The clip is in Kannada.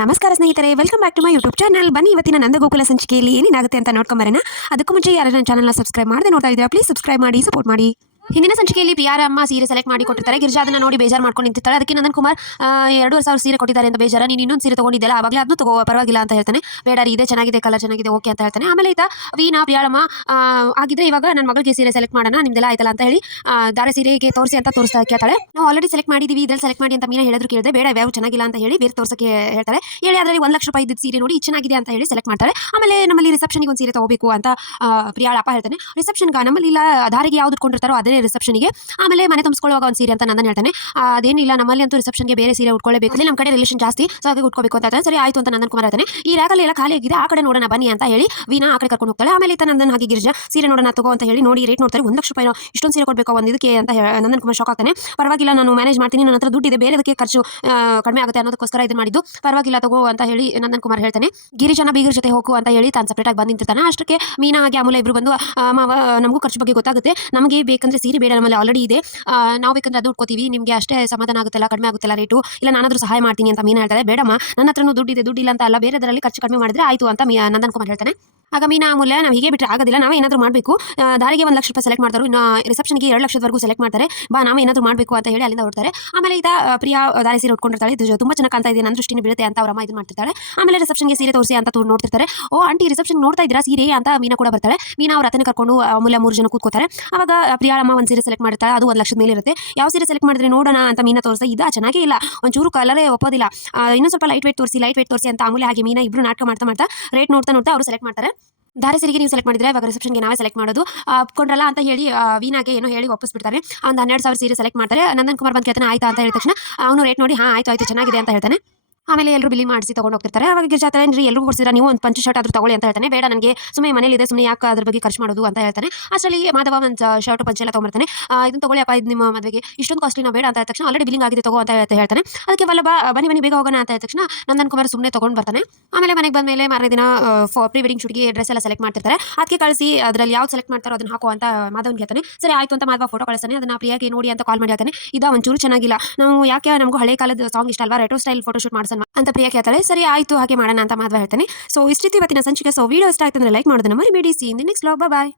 ನಮಸ್ಕಾರ ಸ್ನೇಹಿತರೆ, welcome back to my YouTube channel. ಬನ್ನಿ ಇವತ್ತಿನ ನಂದಗೋಕುಲ ಸಂಚಿಕೆಯಲ್ಲಿ ಏನೇನಾಗುತ್ತೆ ಅಂತ ನೋಡ್ಕೊಂಬರೋಣ. ಅದಕ್ಕೂ ಮುಂಚೆ ಯಾರು ನನ್ನ ಚಾನಲ್ನ ಸಬ್ಸ್ಕ್ರೈಬ್ ಮಾಡದೆ ನೋಡ್ತಾ ಇದ್ದೀರಾ, ಪ್ಲೀಸ್ ಸಬ್ಸ್ಕ್ರೈಬ್ ಮಾಡಿ, ಸಪೋರ್ಟ್ ಮಾಡಿ. ಹಿಂದಿನ ಸಂಚಿಕೆಯಲ್ಲಿ ಪ್ರಿಯಾರ ಅಮ್ಮ ಸೀರೆ ಸೆಲೆಕ್ಟ್ ಮಾಡಿ ಕೊಟ್ಟಿರ್ತಾರೆ. ಗಿರಿಜಾ ಅದನ್ನ ನೋಡಿ ಬೇಜಾರು ಮಾಡ್ಕೊಂಡು ನಿಂತಿರ್ತಾಳೆ. ಅದಕ್ಕೆ ನಂದನ್ ಕುಮಾರ್ 2,500 ಸೀರೆ ಕೊಟ್ಟಿದ್ದಾರೆ ಅಂತ ಬೇಜಾರ, ನೀನು ಇನ್ನೊಂದು ಸೀರೆ ತಗೊಂಡಿದ್ದೆಲ್ಲ ಆವಾಗಲೇ ಅದನ್ನು ತಗೋ, ಪರವಾಗಿಲ್ಲ ಅಂತ ಹೇಳ್ತಾನೆ. ಬೇಡ ರೀ, ಇದೆ ಚೆನ್ನಾಗಿದೆ, ಕಲರ್ ಚೆನ್ನಾಗಿದೆ, ಓಕೆ ಅಂತ ಹೇಳ್ತಾನೆ. ಆಮೇಲೆ ಈತ ವೀಣಾ ಪ್ರಿಯಾಳಮ್ಮ ಆಗಿದ್ರೆ ಇವಾಗ ನನ್ನ ಮಗಳಿಗೆ ಸೀರೆ ಸೆಲೆಕ್ಟ್ ಮಾಡೋಣ, ನಿಮ್ದೆಲ್ಲ ಆಯ್ತಲ್ಲ ಅಂತ ಹೇಳಿ ದಾರೆ ಸೀರೆಗೆ ತೋರಿಸಿ ಅಂತ ತೋರಿಸ್ತಾ ಕೇಳ್ತಾಳೆ. ನಾವು ಆಲ್ರೆಡಿ ಸೆಲೆಕ್ಟ್ ಮಾಡಿದೀವಿ, ಇದ್ರಲ್ಲಿ ಸೆಲೆಕ್ಟ್ ಮಾಡಿ ಅಂತ ಮೀನಾ ಹೇಳಿದ್ರು ಕೇಳಿದ್ರೆ ಬೇಡ, ಯಾವ ಚೆನ್ನಾಗಿಲ್ಲ ಅಂತ ಹೇಳಿ ಬೇರೆ ತೋರ್ಸಕ್ಕೆ ಹೇಳ್ತಾರೆ. ಹೇಳಿ ಅದರಲ್ಲಿ 1 ಲಕ್ಷ ರೂಪಾಯಿ ಇದ್ದ ಸೀರೆ ನೋಡಿ ಚೆನ್ನಾಗಿದೆ ಅಂತ ಹೇಳಿ ಸೆಲೆಕ್ಟ್ ಮಾಡ್ತಾರೆ. ಆಮೇಲೆ ನಮ್ಮಲ್ಲಿ ರಿಸೆಪ್ಷನ್ಗೆ ಒಂದು ಸೀರೆ ತಗೋಬೇಕು ಅಂತ ಪ್ರಿಯಾಳಪ್ಪ ಹೇಳ್ತಾನೆ. ರಿಸೆಪ್ಷನ್ಗೆ ನಮ್ಮಲ್ಲಿ ಇಲ್ಲ, ದಾರಿಗೆ ಯಾವ್ದು ಉಟ್ಕೊಂಡಿರ್ತಾರೋ ಅದೇ ರಿಸೆಪ್ಷನ್ಗೆ. ಆಮೇಲೆ ಮನೆ ತುಂಬಿಸ್ಕೊಳ್ಳುವಾಗ ಒಂದು ಸೀರೆ ಅಂತ ನಂದನ್ ಹೇಳ್ತಾನೆ. ಅದೇನಿಲ್ಲ, ನಮ್ಮಲ್ಲಿ ಅಂತೂ ರಿಸೆಪ್ಷನ್ಗೆ ಬೇರೆ ಸೀರೆ ಉಟ್ಕೊಳ್ಳಬೇಕು, ಅಲ್ಲಿ ನಮ್ಮ ಕಡೆ ರಿಲೇಷನ್ ಜಾಸ್ತಿ, ಸೊ ಹಾಗೆ ಉಟ್ಕೋಬೇಕು ಅಂತ ಹೇಳ್ತಾನೆ. ಸರಿ ಆಯ್ತು ಅಂತ ನಂದನ್ ಕುಮಾರ್ ಹೇಳ್ತಾನೆ. ಈ ರ್ಯಾಕಲ್ಲಿ ಎಲ್ಲ ಖಾಲಿ ಆಗಿದೆ, ಆ ಕಡೆ ನೋಡೋಣ ಬನ್ನಿ ಅಂತ ಹೇಳಿ ವೀಣಾ ಆ ಕಡೆ ಕರ್ಕೊಂಡು ಹೋಗ್ತಾಳೆ. ಆಮೇಲೆ ಈತ ನಂದನ್ ಹಾಗೆ ಗಿರಿಜಾ ಸೀರೆ ನೋಡೋಣ ತಗೋ ಅಂತ ಹೇಳಿ ನೋಡಿ ರೇಟ್ ನೋಡ್ತಾರೆ. 1 ಲಕ್ಷ ರೂಪಾಯಿ ಇಷ್ಟೊಂದು ಸೀರೆ ಕೊಡಬೇಕು ಒಂದು ಇದಕ್ಕೆ ಅಂತ ನಂದನ್ ಕುಮಾರ್ ಶಾಕ್ ಆಗ್ತಾನೆ. ಪರವಾಗಿಲ್ಲ, ನಾನು ಮ್ಯಾನೇಜ್ ಮಾಡ್ತೀನಿ, ನನ್ನ ಹತ್ರ ದುಡ್ಡಿದೆ, ಬೇರೆದಕ್ಕೆ ಖರ್ಚು ಕಡಿಮೆ ಆಗುತ್ತೆ ಅನ್ನೋದಕ್ಕೋಸ್ಕರ ಇದು ಮಾಡಿದ್ದು, ಪರವಾಗಿಲ್ಲ ತಗೋ ಅಂತ ಹೇಳಿ ನಂದನ್ ಕುಮಾರ್ ಹೇಳ್ತಾನೆ. ಗಿರಿಜನ ಬೀಗರ ಜೊತೆ ಹೋಗು ಅಂತ ಹೇಳಿ ತಾನು ಸಪ್ರೇಟ್ ಆಗಿ ಬಂದು ನಿಂತಿರ್ತಾನೆ. ಅಷ್ಟಕ್ಕೆ ಮೀನಾ ಹಾಗೆ ಅಮೂಲ ಇಬ್ರು ಬಂದು ಮಾವ ನಮಗೂ ಖರ್ಚು ಬಗ್ಗೆ ಗೊತ್ತಾಗುತ್ತೆ, ನಮಗೆ ಬೇಕಂದ್ರೆ ಸೀರೆ ಬೇಡ, ನಮ್ಮಲ್ಲಿ ಆಲ್ರೆಡಿ ಇದೆ, ನಾವು ಬೇಕಂದ್ರೆ ಅದು ಉಟ್ಕೋತೀವಿ, ನಿಮಗೆ ಅಷ್ಟೇ ಸಮಾಧಾನ ಆಗುತ್ತಲ್ಲ, ಕಡಿಮೆ ಆಗುತ್ತಲ್ಲ ರೇಟು, ಇಲ್ಲ ನಾನಾದ್ರೂ ಸಹಾಯ ಮಾಡ್ತೀನಿ ಅಂತ ಮೀನಾ ಹೇಳ್ತಾರೆ. ಬೇಡಮ್ಮ, ನನ್ನ ಹತ್ರನೂ ದುಡ್ಡಿದೆ, ದುಡ್ಡಿಲ್ಲ ಅಂತ ಅಲ್ಲ, ಬೇರೆದರಲ್ಲಿ ಖರ್ಚು ಕಡಿಮೆ ಮಾಡಿದ್ರೆ ಆಯ್ತು ಅಂತ ನಂದನ್ ಕುಮಾರ್ ಹೇಳ್ತಾನೆ. ಆಗ ಮೀನಾ ಅಮೂಲ್ಯ ನಾವು ಹೀಗೆ ಬಿಟ್ಟರೆ ಆಗೋದಿಲ್ಲ, ನಾವೇ ಏನಾದರೂ ಮಾಡಬೇಕು, ದಾರಿಗೆ 1 ಲಕ್ಷ ರೂಪಾಯಿ ಸೆಲೆಕ್ಟ್ ಮಾಡ್ತಾರೆ, ಇನ್ನು ರಿಸೆಪ್ಷನ್ಗೆ 2 ಲಕ್ಷದವರೆಗೂ ಸೆಲೆಕ್ಟ್ ಮಾಡ್ತಾರೆ, ಬಾ ನಾವೇ ಏನಾದರೂ ಮಾಡಬೇಕು ಅಂತ ಹೇಳಿ ಅಲ್ಲಿಂದ ಹೊರಡ್ತಾರೆ. ಆಮೇಲೆ ಈತ ಪ್ರಿಯಾ ದಾರಿ ಸೀರೆ ಉಟ್ಕೊಂಡಿರ್ತಾಳೆ, ಇದು ತುಂಬ ಚೆನ್ನಾಗಿ ಕಾಣ್ತಾ ಇದೆ, ನನ್ನ ದೃಷ್ಟಿನೇ ಬೀಳುತ್ತೆ ಅಂತ ಅವ್ರ ಅಮ್ಮ ಇದು ಮಾಡ್ತಿರ್ತಾಳೆ. ಆಮೇಲೆ ರಿಸೆಪ್ಷನ್ಗೆ ಸೀರೆ ತೋರಿಸಿ ಅಂತ ನೋಡ್ತಿರ್ತಾರೆ. ಓ ಆಂಟಿ, ರಿಸೆಪ್ಷನ್ ನೋಡ್ತಾ ಇದ್ದೀರಾ ಸೀರೆ ಅಂತ ಮೀನಾ ಕೂಡ ಬರ್ತಾಳೆ. ಮೀನಾ ಅವ್ರ ಅತ್ತನೇ ಕರ್ಕೊಂಡು ಅಮೂಲ್ಯ 3 ಜನ ಕೂತ್ಕೋತಾರೆ. ಅವಾಗ ಪ್ರಿಯಾಳಮ್ಮ ಒಂದು ಸೀರೆ ಸೆಲೆಕ್ಟ್ ಮಾಡ್ತಾಳೆ, ಅದು 1 ಲಕ್ಷದ ಮೇಲೆ ಇರುತ್ತೆ. ಯಾವ ಸೀರೆ ಸೆಲೆಕ್ಟ್ ಮಾಡಿದ್ರೆ ನೋಡೋಣ ಅಂತ ಮೀನಾ ತೋರಿಸ್ತಾ, ಇದಾ ಚೆನ್ನಾಗೇ ಇಲ್ಲ, ಒಂಚೂರು ಕಲರೇ ಒಪ್ಪೋದಿಲ್ಲ, ಇನ್ನೂ ಸ್ವಲ್ಪ ಲೈಟ್ ವೇಟ್ ತೋರಿಸಿ ಅಂತ ಅಮೂಲ್ಯ ಹಾಗೆ ಮೀನಾ ಇಬ್ರು ನಾಟಕ ಮಾಡ್ತಾ ರೇಟ್ ನೋಡ್ತಾ ಅವರು ಸೆಲೆಕ್ಟ್ ಮಾಡ್ತಾರೆ. ದಾರೆ ಸೀರೆಗೆ ನೀವು ಸೆಲೆಕ್ಟ್ ಮಾಡಿದ್ರೆ ಇವಾಗ ರಿಸೆಪ್ಷನ್ಗೆ ನಾವೇ ಸೆಲೆಕ್ಟ್ ಮಾಡೋದು, ಒಪ್ಕೊಂಡ್ರಲ್ಲ ಅಂತ ಹೇಳಿ ವೀನಾಗೆ ಏನೋ ಹೇಳಿ ಒಪ್ಪಿಸ್ಬಿಡ್ತಾರೆ. ಒಂದು 12,000 ಸೀರೆ ಸೆಲೆಕ್ಟ್ ಮಾಡ್ತಾರೆ. ನಂದನ್ ಕುಮಾರ್ ಬಂದು ಕೇಳ್ತಾನೆ, ಆಯ್ತಾ ಅಂತ ಹೇಳಿದ ತಕ್ಷಣ ಅವನು ರೇಟ್ ನೋಡಿ ಆಯ್ತು ಚೆನ್ನಾಗಿದೆ ಅಂತ ಹೇಳ್ತಾನೆ. ಆಮೇಲೆ ಎಲ್ಲರೂ ಬಿಲ್ಲಿ ಮಾಡಿಸಿ ತೊಗೊಂಡು ಹೋಗ್ತಿರ್ತಾರೆ. ಅವಾಗ ಗಿರಿಜಾ ರೀ ಎಲ್ಲರೂ ಕೊಡ್ಸಿದ್ರೆ ನೀವು ಒಂದು ಪಂಚ ಶರ್ಟ್ ಆದರೂ ತಗೊಳ್ಳಿ ಅಂತ ಹೇಳ್ತಾನೆ. ಬೇಡ, ನನಗೆ ಸುಮ್ಮನೆ ಮನೇಲಿದೆ, ಸುಮ್ಮನೆ ಯಾಕೆ ಅದ್ರ ಬಗ್ಗೆ ಖರ್ಚು ಮಾಡೋದು ಅಂತ ಹೇಳ್ತಾನೆ. ಅಷ್ಟರಲ್ಲಿ ಮಾಧವ ಒಂದು ಶರ್ಟ್ ಪಂಚ ಎಲ್ಲ ತೊಗೊಂಡ್ಬರ್ತಾನೆ. ಇದನ್ನು ತಗೊಳ್ಳಿ ಅಪ್ಪ, ಇದು ನಿಮ್ಮ ಮದುವೆಗೆ ಇಷ್ಟೊಂದು ಕಾಸ್ಟ್ಲಿನ ಬೇಡ ಅಂತ ಹೇಳಿದ ತಕ್ಷಣ ಆಲ್ರೆಡಿ ಬಿಲ್ಲಿಂಗ್ ಆಗಿದೆ ತಗೋ ಅಂತ ಹೇಳ್ತಾನೆ. ಅದಕ್ಕೆ ವಲ್ಲಭ ಬನ್ನಿ ಬೇಗ ಹೋಗೋಣ ಅಂತ ಹೇಳಿದ ತಕ್ಷಣ ನಂದನ್ ಕುಮಾರ್ ಸುಮ್ಮನೆ ತೊಗೊಂಡು ಬರ್ತಾನೆ. ಆಮೇಲೆ ಮನೆಗೆ ಬಂದ ಮೇಲೆ ಮಾರನೇ ದಿನ ಪ್ರೀ ವೆಡ್ಡಿಂಗ್ ಶೂಟ್ಗೆ ಡ್ರೆಸ್ ಎಲ್ಲ ಸೆಲೆಕ್ಟ್ ಮಾಡ್ತಿರ್ತಾರೆ. ಅದಕ್ಕೆ ಕಳಿಸಿ ಅದರಲ್ಲಿ ಯಾವ್ದು ಸೆಲೆಕ್ಟ್ ಮಾಡ್ತಾರೋ ಅದನ್ನು ಹಾಕೋ ಅಂತ ಮಾಧವನ್ ಹೇಳ್ತಾನೆ. ಸರಿ ಆಯ್ತು ಅಂತ ಮಾಧವ ಫೋಟೋ ಕಳಿಸ್ತಾನೆ. ಅದನ್ನ ಪ್ರಿಯಾಗೆ ನೋಡಿ ಅಂತ ಕಾಲ್ ಮಾಡಿ ಹೇಳ್ತಾನೆ, ಇದಾ ಒಂಚೂರು ಚೆನ್ನಾಗಿಲ್ಲ, ನಾವು ಯಾಕೆ ನಮಗೂ ಹಳೆ ಕಾಲದ ಸಾಂಗ್ ಇಷ್ಟ ಅಲ್ವಾ, ರೆಟ್ರೋ ಸ್ಟೈಲ್ ಫೋಟೋ ಶೂಟ್ ಮಾಡ್ಸೋಣ ಅಂತ ಪ್ರಿಯಾ ಕೇಳ್ತಾಳೆ. ಸರಿ ಆಯ್ತು ಹಾಗೆ ಮಾಡೋಣ ಅಂತ ಮಾಧವ ಹೇಳ್ತಾನೆ. ಸೊ ಇಷ್ಟಿತ್ತು ಇವತ್ತಿನ ಸಂಚಿಕೆ. ಸೊ ವಿಡಿಯೋ ಇಷ್ಟ ಆಯ್ತು ಅಂದ್ರೆ ಲೈಕ್ ಮಾಡೋದನ್ನ ಮರಿಬೇಡಿ. See in the next vlog. Bye.